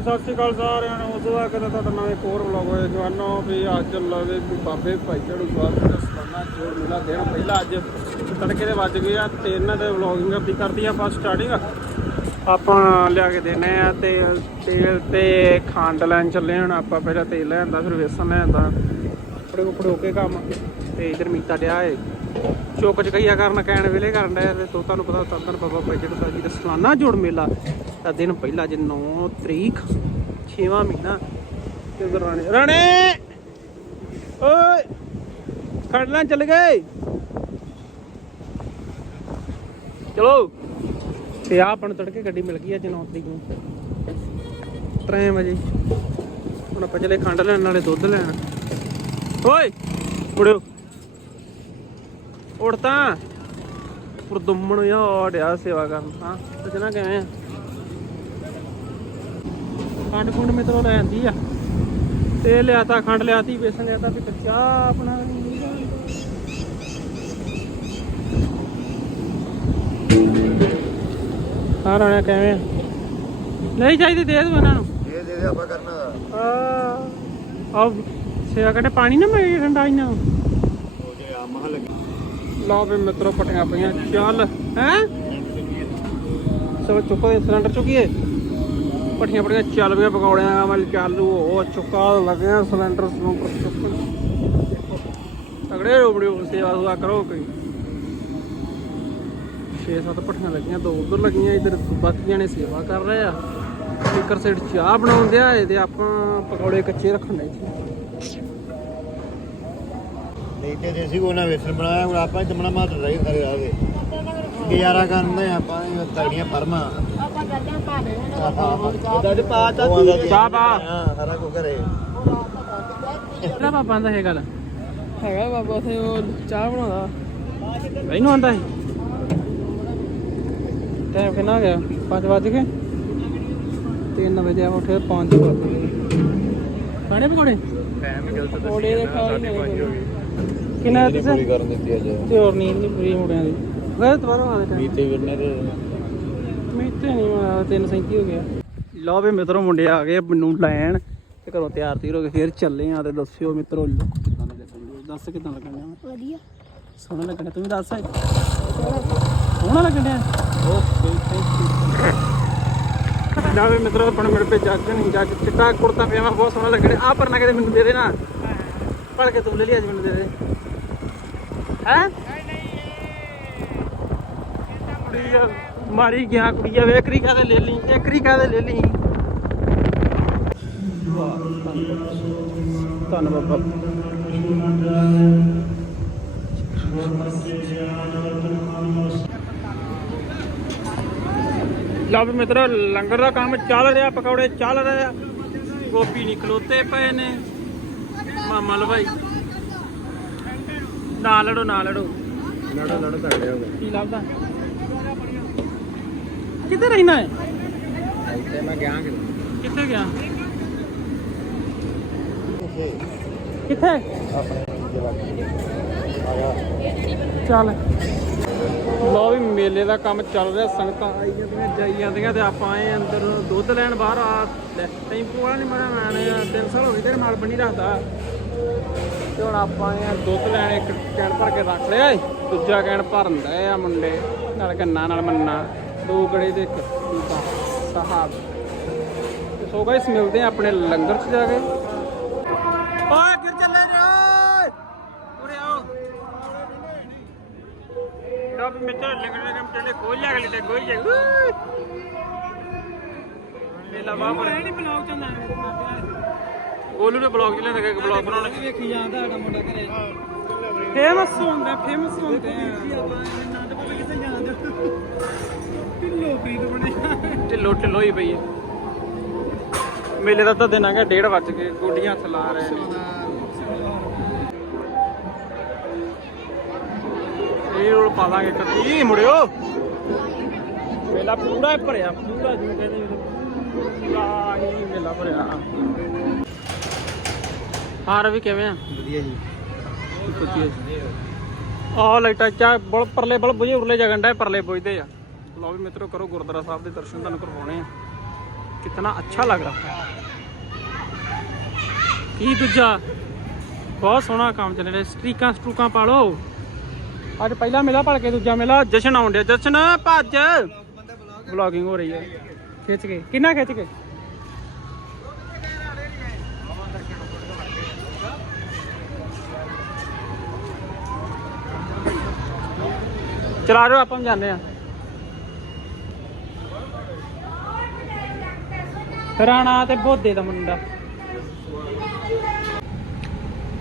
ਜੀ, ਸਤਿ ਸ਼੍ਰੀ ਅਕਾਲ ਸਾਰਿਆਂ ਨੂੰ। ਸਵਾਗਤ ਹੈ ਤੁਹਾਡਾ ਨਵੇਂ ਇੱਕ ਹੋਰ ਵਲੌਗ ਹੋਏ ਜਵਾਨੋ, ਵੀ ਅੱਜ ਲਵੇ ਵੀ ਬਾਬੇ ਭਾਈ ਚੜੂ ਸਵਾਗਤ ਦਾ ਸਲਾਨਾ ਜੋੜ ਮੇਲਾ ਦੇਣ। ਪਹਿਲਾਂ ਅੱਜ ਤੜਕੇ ਦੇ ਵੱਜ ਗਏ ਆ ਤੇ ਇਹਨਾਂ ਦੇ ਵਲੌਗਿੰਗ ਆਪਣੀ ਕਰਦੀ ਆ ਫਸਟ ਸਟਾਰਟਿੰਗ ਆਪਾਂ ਲਿਆ ਕੇ ਦੇਣੇ ਆ ਤੇਲ। ਤੇਲ ਤੇ ਖੰਡ ਲੈਣ ਚੱਲੇ ਹੁਣ ਆਪਾਂ। ਪਹਿਲਾਂ ਤੇਲ ਲੈਂਦਾ ਫਿਰ ਵੇਸਣ ਲੈਂਦਾ ਕੱਪੜੇ ਕੁਪੜੇ ਕੇ ਕੰਮ। ਤੇ ਇਧਰ ਮੀਤਾ ਡਿਆ ਏ। ਚ ਚਕਈਆ ਕਰਨ, ਕਹਿਣ ਵੇਲੇ ਕਰਨ ਡਿਆ। ਤੇ ਤੋ ਤੁਹਾਨੂੰ ਪਤਾ ਤੰਦਰ ਬਾਬਾ ਭਾਈ ਚੜੂ ਸਾਹਿਬ ਜੀ ਦਾ ਸਲਾਨਾ ਜੋੜ ਮੇਲਾ। ਤਾਂ ਦਿਨ ਪਹਿਲਾ ਜੇ 9 ਤਰੀਕ 6ਵਾਂ ਮਹੀਨਾ ਤੇ ਉਧਰ ਰਾਣੇ ਰਾਣੇ! ਓਏ! ਖੜਨਾ ਚੱਲ ਗਏ! ਚਲੋ! ਤੇ ਆ ਆਪਾਂ ਤੜਕੇ ਗੱਡੀ ਮਿਲ ਗਈ ਅੱਜ 9 ਤਰੀਕ ਨੂੰ। 3 ਵਜੇ। ਹੁਣ ਆਪਾਂ ਚਲੇ ਖੰਡ ਲੈਣ, ਨਾਲੇ ਦੁੱਧ ਲੈਣ। ਓਏ! ਉੜਿਓ ਉੜ ਤਾਂ। ਪੁਰਦੁੰਮਣ ਯਾ ਡਿਆ ਸੇਵਾ ਕਰਨ। ਹਾਂ ਸਜਣਾ ਕਿਵੇਂ ਆ? ਖੰਡ ਖੁੰਡ ਮਿੱਤਰੋਂ ਲੈ ਆਂਦੀ ਆ। ਤੇ ਲਿਆਤਾ ਖੰਡ ਲਿਆਤੀ ਬੇਸਣ ਲਿਆਤਾ ਫਿਰ ਚਾਹ ਆਪਣਾ ਹਾਂ ਰਾਣਾ ਕਿਵੇਂ ਆ? ਨਹੀਂ ਚਾਹੀਦੀ ਦੇ ਦੂ ਇਹਨਾਂ ਨੂੰ। ਇਹ ਦੇ ਦੇ ਆਪਾਂ ਕਰਨਾ ਆ ਆ ਸੇਵਾ ਕੱਢੇ ਪਾਣੀ ਨਾ ਮੈਂ ਠੰਡਾ ਇਹਨਾਂ ਹੋ ਜੇ ਆ ਮਹ ਲੱਗੀ ਲਓ ਵੀ ਮਿੱਤਰੋ ਪਟੀਆਂ ਪਈਆਂ ਚੱਲ ਹੈ? ਸਭ ਚੁੱਕੋ ਸਿਲੰਡਰ ਚੁੱਕੀਏ। ਪਟੀਆਂ ਪਟੀਆਂ ਚੱਲ ਪਈਆਂ, ਪਕੌੜਿਆਂ ਦਾ ਚਾਲੂ ਉਹ ਚੁੱਕਾ ਲੱਗਿਆ ਸਿਲੰਡਰ ਸਿਲੰਡਰ ਚੁੱਕਣ ਤਗੜੇ ਰੋਬੜਿਓ ਸੇਵਾ ਸੁਆ ਕਰੋ ਕੋਈ। 6-7 ਪਟੀਆਂ ਲੱਗੀਆਂ, ਦੋ ਉਧਰ ਲੱਗੀਆਂ, ਇਧਰ ਬਾਕੀਆਂ ਨੇ ਸੇਵਾ ਕਰ ਰਹੇ ਆ। ਇੱਕ ਸਾਈਡ ਚਾਹ ਬਣਾਉਂਦੇ ਆ ਤੇ ਆਪਾਂ ਪਕੌੜੇ ਕੱਚੇ ਰੱਖਣੇ ਇੱਥੇ ਨਹੀਂ ਤੇ ਜੇ ਉਹਨਾਂ ਵੇਸਣ ਬਣਾਇਆ, ਹੁਣ ਆਪਾਂ ਜਮਣਾ ਮਾਤ ਰਹੀ ਸਾਰੇ ਰਾਹ ਦੇ ਗੁਜ਼ਾਰਾ ਕਰਦੇ ਆਪਾਂ, ਤਗੜੀਆਂ ਪਰਮਾ ਆਪਾਂ ਕਰਦੇ ਹਾਂ ਭਾਣੇ ਉਹਦਾ ਪਾ ਚਾਹ ਪਾ। ਹਾਂ ਸਾਰਾ ਕੁ ਘਰੇ। ਕਿਹੜਾ ਬਾਬਾ ਦਾ ਇਹ ਗੱਲ ਹੈਗਾ ਬਾਬਾ ਉਥੇ ਉਹ ਚਾਹ ਬਣਾਉਂਦਾ। ਇਹਨੂੰ ਆਂਦਾ ਸੀ? ਟਾਈਮ ਕਿੰਨਾ ਹੋ ਗਿਆ? 5 ਵਜ ਗਏ? 3 ਵਜੇ ਆ ਉੱਠੇ 5 ਵਜ ਗਏ। ਖਾਣੇ ਪਕੌੜੇ? ਟਾਈਮ ਗਲਤ ਪਕੌੜੇ ਦੇ ਖਾ ਹੀ ਨਹੀਂ ਕਿੰਨਾ ਤੁਸੀਂ ਕਰਨ ਦਿੱਤੀ ਅੱਜ। ਤੇ ਹੋਰ ਨੀਂਦ ਨਹੀਂ ਪੂਰੀ ਮੁੰਡਿਆਂ ਦੀ। ਵੇ ਦੁਬਾਰਾ ਆ ਦੇ ਟਾਈਮ ਮੀਤੇ ਵਿਰਨੇ ਦੇ ਮੀਤੇ ਨਹੀਂ ਮੈਂ 3:37 ਹੋ ਗਿਆ। ਲਓ ਵੀ ਮਿੱਤਰੋ ਮੁੰਡੇ ਆ ਗਏ ਮੈਨੂੰ ਲੈਣ। ਤੇ ਘਰੋਂ ਤਿਆਰ ਤੀਰ ਹੋ ਕੇ ਫਿਰ ਚੱਲੇ ਆ ਤੇ ਦੱਸਿਓ ਮਿੱਤਰੋ ਲੁੱਕ ਕਿਦਾਂ ਦਾ ਲੱਗਣ ਦੱਸ ਕਿਦਾਂ ਲੱਗਣ ਵਧੀਆ। ਸੋਹਣਾ ਲੱਗਣ ਤੂੰ ਵੀ ਦੱਸ। ਸੋਹਣਾ ਲੱਗਣ ਓਕੇ ਥੈਂਕ ਯੂ ਨਾ ਵੀ ਮਿੱਤਰੋ ਆਪਣੇ ਮੇਰੇ ਪੇ ਜੱਗ ਨਹੀਂ ਜੱਗ ਚਿੱਟਾ ਕੁੜਤਾ ਪਜਾਮਾ ਬਹੁਤ ਸੋਹਣਾ ਲੱਗਣ ਆ ਪਰਨਾ ਕਿਤੇ ਮੈਨੂੰ ਦੇ ਦੇ ਨਾ। ਪੜ ਕੇ ਤੂੰ ਲੈ ਲਈ ਅੱਜ ਮੈਨੂੰ ਦੇ ਦੇ। ਹੈ? ਕੁੜੀ ਆ। ਮਾਰੀ ਗਿਆ ਕੁੜੀ ਆ ਵੇਕਰੀ ਕਾਦੇ ਲੈ ਲਈ ਏਕਰੀ ਕਾਦੇ ਲੈ ਲਈ। ਧੰਨਵਾਦ ਬਾਬਾ। ਲਓ ਵੀ ਮਿੱਤਰੋ ਲੰਗਰ ਦਾ ਕੰਮ ਚੱਲ ਰਿਹਾ ਪਕੌੜੇ ਚੱਲ ਰਹੇ ਆ। ਗੋਪੀ ਨਹੀਂ ਖਲੋਤੇ ਪਏ ਨੇ। ਮਾਮਾ ਲਵਾਈ। ਨਾ ਲੜੋ ਨਾ ਲੜੋ। ਲੜੋ ਲੜੋ ਹੋ ਕੀ ਲੱਭਦਾ? ਕਿੱਥੇ ਰਹਿਣਾ ਹੈ? ਤੇ ਮੈਂ ਗਿਆ ਕਿੱਥੇ ਗਿਆ? ਕਿੱਥੇ? ਚੱਲ। ਲਓ ਵੀ ਮੇਲੇ ਦਾ ਕੰਮ ਚੱਲ ਰਿਹਾ ਸੰਗਤਾਂ ਆਈ ਜਾਂਦੀਆਂ ਜਾਈ ਜਾਂਦੀਆਂ ਤੇ ਆਪਾਂ ਆਏ ਅੰਦਰ ਦੁੱਧ ਲੈਣ ਬਾਹਰ ਆ ਲੈ ਟੈਂਪੂ ਵਾਲਾ ਨਹੀਂ ਮਰਿਆ ਮੈਂ ਨੇ 3 ਸਾਲ ਹੋ ਗਏ ਤੇਰੇ ਮਾਲ ਬਣੀ ਰੱਖਦਾ। ਤੇ ਹੁਣ ਆਪਾਂ ਆਏ ਆ ਦੁੱਧ ਲੈਣ ਇੱਕ ਕੈਨ ਭਰ ਕੇ ਰੱਖ ਲਿਆ। ਦੂਜਾ ਕੈਨ ਭਰਨ ਡਏ ਆ ਮੁੰਡੇ ਨਾਲ ਗੰਨਾ ਨਾਲ ਮੰਨਾ। ਦੋ ਗੜੇ ਦੇ ਇੱਕ ਸਾਹਿਬ। ਸੋ ਗਾਇਸ ਮਿਲਦੇ ਆ ਆਪਣੇ ਲੰਗਰ 'ਚ ਜਾ ਕੇ। ਓਏ ਗਿਰ ਚੱਲੇ ਰੇ ਓਏ! ਉਰੇ ਆਓ। ਡੱਬ ਮਿੱਟਰ ਲੰਗੜੇ ਕੰਮ ਚੱਲੇ ਖੋਲ ਜਾ ਗਲੀ ਤੇ ਕੋਈ ਜਾ ਮੇਲਾ ਬਾਬਰ ਨਹੀਂ ਬਲੌਗ ਚੰਦਾ ਗੋਲੂ ਦੇ ਬਲੌਗ ਚ ਲੈਂਦਾ ਕਿ ਬਲੌਗ ਬਣਾਉਣਾ। ਵੇਖੀ ਜਾਂਦਾ ਸਾਡਾ ਮੁੰਡਾ ਘਰੇ। ਫੇਮਸ ਹੁੰਦਾ ਫੇਮਸ ਹੁੰਦੇ। ਆ ਆਨੰਦਪੁਰ ਕਿੱਥੇ ਜਾਂਦਾ ਢਿੱਲੋ ਪ੍ਰੀਤ ਬਣਿਆ ਢਿੱਲੋ ਢਿੱਲੋ ਹੀ ਪਈ ਹੈ। ਮੇਲੇ ਦਾ ਤਾਂ ਦਿਨ ਆ ਗਿਆ 1:30 ਵੱਜ ਕੇ ਗੋਡੀਆਂ ਹੱਥ ਲਾ ਰਹੇ ਨੇ। ਇਹ ਰੋਲ ਪਾ ਦਾਂਗੇ ਕੱਤੀ ਮੁੜਿਓ? ਮੇਲਾ ਪੂਰਾ ਹੀ ਭਰਿਆ ਪੂਰਾ ਜਿਵੇਂ ਕਹਿੰਦੇ ਪੂਰਾ ਹੀ ਮੇਲਾ ਭਰਿਆ। ਹਾਰ ਵੀ ਕਿਵੇਂ ਆ? ਵਧੀਆ ਜੀ। ਆ ਲਾਈਟਾਂ ਚਾ ਬਲ ਪਰਲੇ ਬਲ ਬੁਝੇ ਉਰਲੇ ਜਗਣ ਦਾ ਪਰਲੇ ਪੁੱਜਦੇ ਆ। लो भी मित्रों करो गुरुद्वारा साहब के दर्शन तुम करवाने कितना अच्छा लग रहा की दूजा बहुत सोहना काम चल रहा स्ट्रीक स्ट्रूक पालो अच पहला मेला पल के दूजा मेला जशन आन डे भज बलॉगिंग हो रही है खिंच के कि खिंच के चला रहे आप जाने हैं। ਰਾਣਾ ਤੇ ਬੋਦੇ ਦਾ ਮੁੰਡਾ।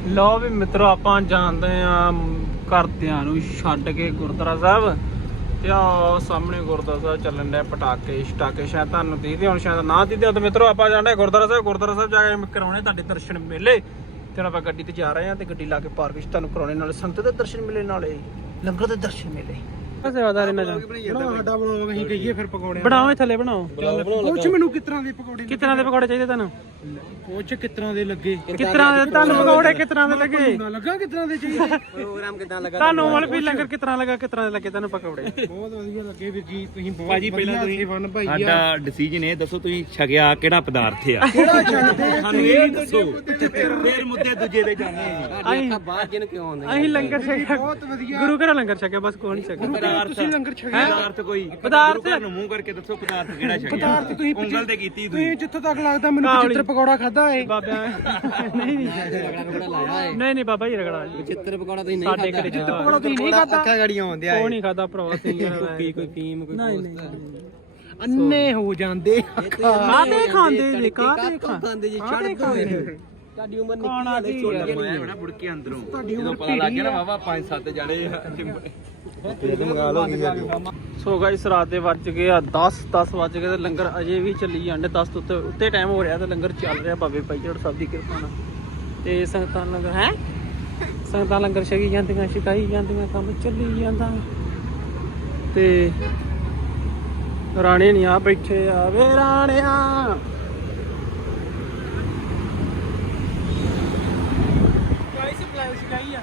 ਲੋ ਵੀ ਮਿੱਤਰੋ, ਆਪਾਂ ਜਾਂਦੇ ਆ ਘਰਦਿਆਂ ਨੂੰ ਛੱਡ ਕੇ ਗੁਰਦੁਆਰਾ ਸਾਹਿਬ। ਤੇ ਆ ਸਾਹਮਣੇ ਗੁਰਦੁਆਰਾ ਸਾਹਿਬ ਚੱਲਣ ਡਿਆ ਪਟਾਕੇ, ਛਟਾਕੇ। ਸ਼ਾਇਦ ਤੁਹਾਨੂੰ ਦੀਦੇ ਹੁਣ, ਸ਼ਾਇਦ ਨਾ ਦੀਦੇ ਤਾਂ ਮਿੱਤਰੋ, ਆਪਾਂ ਜਾਂਦੇ ਗੁਰਦੁਆਰਾ ਸਾਹਿਬ। ਗੁਰਦੁਆਰਾ ਸਾਹਿਬ ਜਾ ਕੇ ਕਰਾਉਣੇ ਤੁਹਾਡੇ ਦਰਸ਼ਨ ਮੇਲੇ। ਤੇ ਆਪਾਂ ਗੱਡੀ ਤੇ ਜਾ ਰਹੇ ਆ ਤੇ ਗੱਡੀ ਲਾ ਕੇ ਪਾਰਕ ਵਿੱਚ ਤੁਹਾਨੂੰ ਕਰਾਉਣੇ, ਨਾਲੇ ਸੰਗਤ ਦੇ ਦਰਸ਼ਨ ਮਿਲੇ, ਨਾਲੇ ਲੰਗਰ ਦੇ ਦਰਸ਼ਨ ਮਿਲੇ। ਸੇਵਾਦਾਰ ਇਹਨਾਂ ਦਾ ਸਾਡਾ ਬਲੌਗ ਅਸੀਂ ਕਹੀਏ ਫਿਰ ਪਕੌੜੇ ਬਣਾਓ ਇਹ ਥੱਲੇ ਬਣਾਓ। ਪੁੱਛ ਮੈਨੂੰ ਕਿਸ ਤਰ੍ਹਾਂ ਦੇ ਪਕੌੜੇ ਕਿਸ ਤਰ੍ਹਾਂ ਦੇ ਪਕੌੜੇ ਚਾਹੀਦੇ ਤੁਹਾਨੂੰ? ਕੋਚ ਕਿਤਨਾ ਦੇ ਲੱਗੇ? ਕਿਸ ਤਰ੍ਹਾਂ ਦੇ? ਤੁਹਾਨੂੰ ਪਕੌੜੇ ਕਿਸ ਤਰ੍ਹਾਂ ਦੇ ਲੱਗੇ? ਨਾ ਲੱਗਾ ਕਿਤਨਾ ਦੇ ਚਾਹੀਦੇ? ਪ੍ਰੋਗਰਾਮ ਕਿਦਾਂ ਲੱਗਾ ਤੁਹਾਨੂੰ ਮਲ ਵੀ ਲੰਗਰ ਕਿਸ ਤਰ੍ਹਾਂ ਲੱਗਾ ਕਿਸ ਤਰ੍ਹਾਂ ਦੇ ਲੱਗੇ? ਤੁਹਾਨੂੰ ਪਕੌੜੇ। ਬਹੁਤ ਵਧੀਆ ਲੱਗੇ ਵੀਰ ਜੀ ਤੁਸੀਂ ਬਹੁਤ ਭਾਜੀ ਪਹਿਲਾਂ ਤੁਸੀਂ ਵਨ ਭਾਈ ਸਾਡਾ ਡਿਸੀਜਨ ਇਹ ਦੱਸੋ ਤੁਸੀਂ ਛਕਿਆ ਕਿਹੜਾ ਪਦਾਰਥ ਆ? ਸਾਨੂੰ ਇਹ ਦੱਸੋ। ਫਿਰ ਮੁੱਦੇ ਦੂਜੇ ਦੇ ਜਾਂਦੇ ਅਸੀਂ ਬਾਹਰ ਜਿਹਨ ਕਿਉਂ ਆਉਂਦੇ ਅਸੀਂ ਲੰਗਰ ਛਕਿਆ। ਬਹੁਤ ਵਧੀਆ ਗੁਰੂ ਘਰ ਲੰਗਰ ਛਕਿਆ ਬਸ ਕੋਈ ਨਹੀਂ ਛਕਿਆ। ਪਦਾਰਥ ਤੁਸੀਂ ਲੰਗਰ ਛਕਿਆ। ਪਦਾਰਥ ਕੋਈ ਪਦਾਰਥ ਨੂੰ ਮੂੰਹ ਕਰਕੇ ਦੱਸੋ ਪਦਾਰਥ ਕਿਹੜਾ ਛਕਿਆ? ਪਦਾਰਥ ਤੁਸੀਂ ਉਂਗਲ ਤੇ ਕੀਤੀ ਤੁਸੀਂ। ਜਿੱਥੋਂ ਤੱਕ ਲੱਗਦਾ ਮੈਨੂੰ 75 ਪਕੌੜਾ ਖਾਦਾ ਏ? ਬਾਬਿਆਂ ਨਹੀਂ ਨਹੀਂ। ਨਹੀਂ ਨਹੀਂ ਬਾਬਾ ਜੀ ਰਗੜਾ ਜੀ। ਚਿੱਤਰ ਪਕੌੜਾ ਤੁਸੀਂ ਸਾਡੇ ਘਰੇ ਚਿੱਤਰ ਪਕੌੜਾ ਤੁਸੀਂ ਨਹੀਂ ਖਾਦਾ ਅੱਖਾਂ ਗਾੜੀਆਂ ਹੁੰਦੀਆਂ ਉਹ ਨਹੀਂ ਖਾਦਾ ਭਰਾ ਸਿੰਘ ਕੋਈ ਕੋਈ ਫੀਮ ਕੋਈ ਨਹੀਂ ਨਹੀਂ ਅੰਨੇ ਹੋ ਜਾਂਦੇ ਕਾਹਦੇ ਖਾਂਦੇ ਜੀ ਕਾਹਦੇ ਖਾਂਦੇ ਜੀ ਕਾਹਦੇ ਖਾਂਦੇ ਸਾਡੀ ਉਮਰ ਨਿੱਕੀ ਕੀ ਛੋਟੀ ਹੈ? ਜਿਹੀ ਬੜਾ ਬੁੜਕੇ ਅੰਦਰੋਂ ਜਦੋਂ ਪਤਾ ਲੱਗ ਗਿਆ ਨਾ ਵਾਵਾ ਪੰਜ ਸੱਤ ਜਣੇ ਆ। ਸੋ ਗਾਇਸ ਰਾਤ ਦੇ ਵੱਜ ਗਏ ਆ 10 10 ਵੱਜ ਗਏ ਤੇ ਲੰਗਰ ਅਜੇ ਵੀ ਚੱਲੀ ਜਾਂਦੇ 10 ਤੋਂ ਉੱਤੇ ਉੱਤੇ ਟਾਈਮ ਹੋ ਰਿਹਾ ਤੇ ਲੰਗਰ ਚੱਲ ਰਿਹਾ ਬਾਬੇ ਭਾਈ ਜੜ ਸਾਹਿਬ ਦੀ ਕਿਰਪਾ ਨਾਲ। ਤੇ ਸੰਗਤਾਂ ਲੰਗਰ, ਹੈ? ਸੰਗਤਾਂ ਲੰਗਰ ਛਕੀ ਜਾਂਦੀਆਂ, ਛਕਾਈ ਜਾਂਦੀਆਂ, ਕੰਮ ਚੱਲੀ ਜਾਂਦਾ। ਤੇ ਰਾਣੇ ਨਹੀਂ ਆ ਬੈਠੇ ਆ, ਵੇ ਰਾਣਿਆ। ਗਾਇਸ ਬਲਾਉ ਛਕਾਈ ਆ